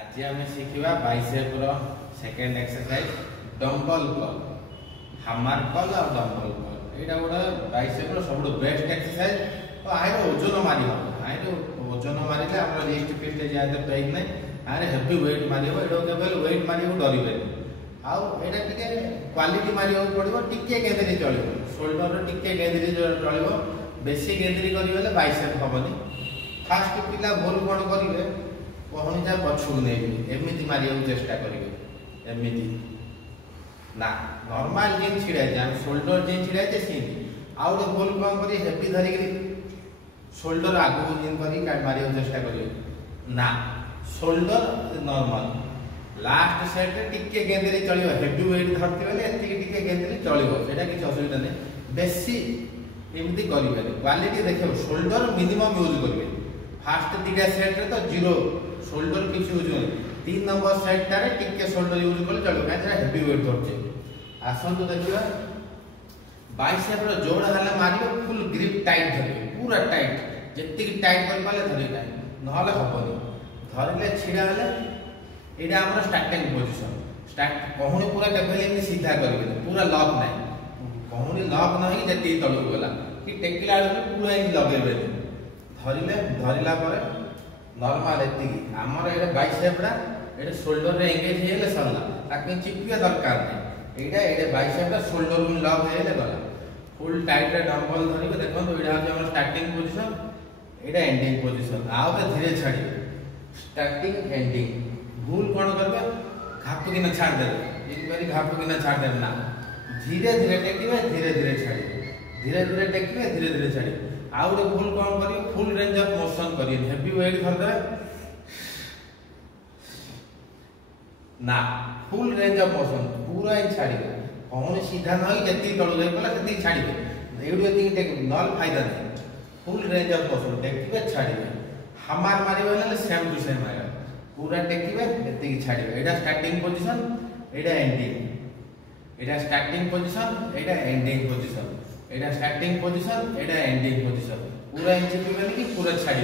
आज आम शिखा bicep second exercise dumbbell curl hammer curl और डंबल कर्ल यहाँ गोटे बाइसेप सब बेस्ट एक्सरसाइज तो आयर ओजन मार आयर ओजन मारे आम रिस्ट फिस्ट जाते पेज ना आयर हेवी वेट मार वेट मार डरवे आउटा टे क्वालिटी मारे पड़ो टिके गेंदरी चलो शोल्डर टिके गेंदरी चलो बेसी गेंदरी करेंगे बाइसेप हेनी फास्ट पिला भूल कौन करेंगे कहनी जा पछुक नहीं एमती मारे चेष्टा करेंगे एमती ना नॉर्मल जिन छिड़ा शोल्डर जिन छिड़ा सी आउ गोटे भूल कौन कर हेवी धरिक शोल्डर आगू जिन कर मारे चेष्टा करेंगे ना शोल्डर नॉर्मल लास्ट सेट टिके गेंदरी चलो हेवी वेट धरती बेले टिके गेंदरी चलो से किसी असुविधा नहीं बेसी एमती करेंगे क्वालिटी देखो शोल्डर मिनिमम यूज करेंगे फास्ट दुटा सेट रे तो जीरो शोल्डर किसी यूज नहीं 3 नंबर सेट टारे टिके शोल्डर यूज कले चलो कहीं हेवी वेट धरछे आसंतु देखिबा बाइसेप रो जोड़ हले मारिबो फुल ग्रिप टाइट धरिबो पूरा टाइट जत्ति टाइट कर पाले धरिबा नहले हबनी धरले छिडा हले एडा हमर स्टार्टिंग पोजीशन स्टार्ट कहूनी पूरा टेबल सीधा करबे पूरा लॉक नाही कहूनी लॉक नाही जत्ति तळु गला कि टेकिला पूरा इन लगेबे धरिले धरिला पर नॉर्मल एति हमर एटा बाइसेपडा एटा शोल्डर रे एंगेज हेले सरला ताकि चिपिया दरकार नै एटा बाइसेपडा शोल्डर में लॉक हेले गला फुल टाइट रे डंबल धरिबे देखो तो एटा हमर स्टार्टिंग पोजीशन एटा एंडिंग पोजीशन आउ पे धीरे छाड़ी स्टार्टिंग एंडिंग भूल कोन करबे घाप किना छाड़ देबे एक बारी घाप किना छाड़ देबे ना धीरे धीरे टेकिबे धीरे धीरे छाड़ी धीरे धीरे टेकिबे धीरे धीरे छाड़ी आउ गोटे भूल कौन करिए फुल रेंज ऑफ मोशन करिए हेवी वेट धरदे ना फुल रेंज ऑफ मोशन पूरा ही छाड़िबे कौन सीधा नहीं जति तळु जाय पला जति छाड़िबे एउडी जति टेक नॉल फायदा नहीं फुल रेंज ऑफ मोशन टेकिबे छाड़िबे हमार मारिबे ले सेम टू सेम आया पूरा टेकिबे जति छाड़िबे एटा स्टार्टिंग पोजीशन एटा एंडिंग एटा स्टार्टिंग पोजीशन एटा एंडिंग पोजीशन एटा स्टार्टिंग पोजीशन एटा एंडिंग पोजीशन पूरा इंच पे कि पूरा छाड़ी